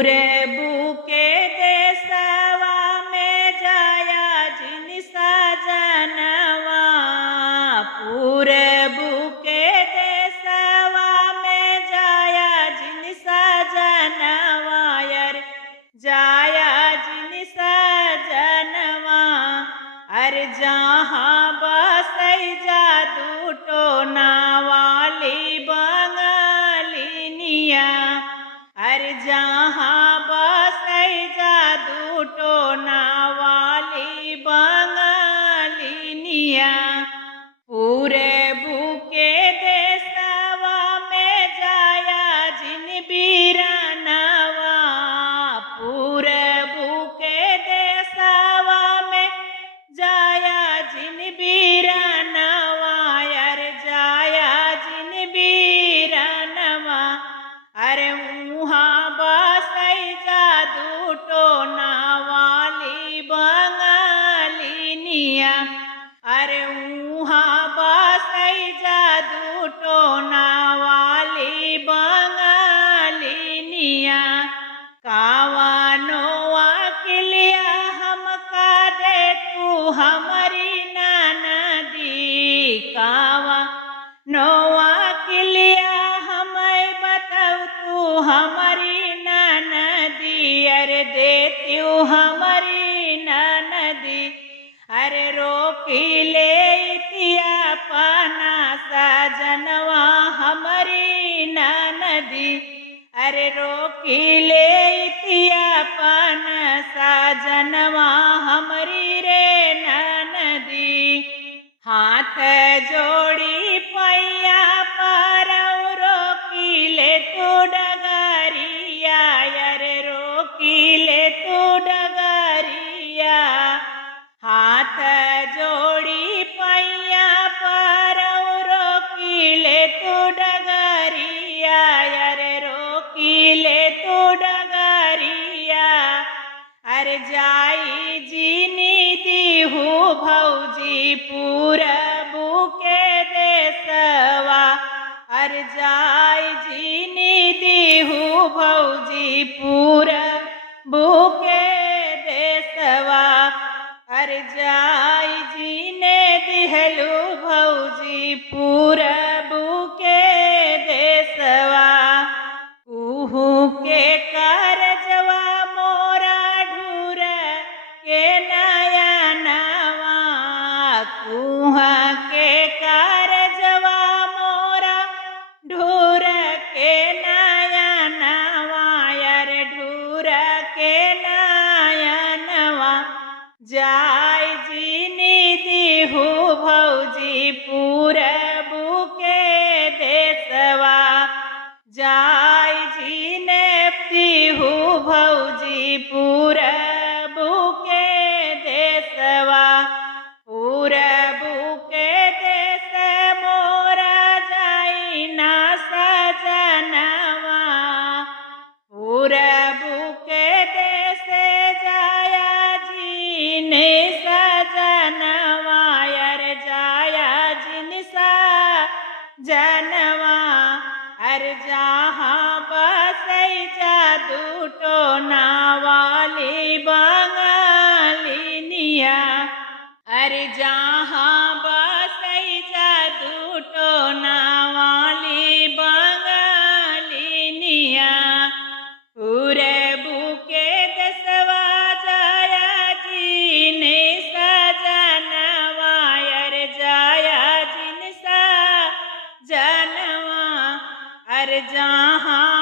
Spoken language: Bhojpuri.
बुके देसवा में जाया जिन सजनवा, पूरे बुके देसवा में जाया जिन सजनवा, यार जाया जिन सजनवा। अरे जहाँ बसई जादू टोना वाली बंगलिनिया, अरे जहाँ बसई जादू टोना वाली बंगलिनिया, पूरे बुके देसवा में जाया जिन बीरानवा, पूरे बुके देसवा में जाया जिन बीरानवा, यार जाया जिन बीरानवा। अरे उहाँ बसई जादू टोना वाली बंगलिनिया, अरे उहाँ बसई जादू टोना वाली बंगलिनिया। कावनो अकिलिया हमका दे तू हमारी ननदी, कावनो अकिलिया हमें बताऊ तू हमारी ननदी, अरे देती हूँ हमारी ननदी। अरे रोकी ले इतिया पाना सजनवा हमारी ननदी, अरे रोकी ले इतिया पाना सजनवा हमारी रे ननदी। हाथ जोड़ी पैया पर रोकी ले तू डगरिया, अरे रोकी ले तू डगरिया। हाथ जोड़ी पैया पर रोकी ले तू डगरिया, अरे रोकी ले तू डगरिया। अरे जाई जीनी दीहू भौजी पूरबू के देसवा, अरे जाई जीनी दीहू भौजी पूरबू के देसवा, अरे जाई जीने दिहलू भौजी पूरबू के देसवा। कुहू के करजवा मोरा ढूर के नयनवा, कुहा के करजवा मोरा ढूर के नयनवा, यार ढूर के नयनवा। जाय जीनी दीहू भौजी पूरबू के देसवा, जाय जीने दीहू भौजी पूरबू के देसवा। पूरबू के देस मोरा जाई ना सजनवा, पूरबू के देस जाया जिन सजनवा, यार जाया जिन सजनवा। अरे जहाँ बसई जादू टोना वाली बंगलिनिया, अरे जहाँ बसई जादू टोना वाली बंगलिनिया, पूरबू के देसवा जाया जिन सजनवा, अरे जाया जिन सजनवा। अरे जहाँ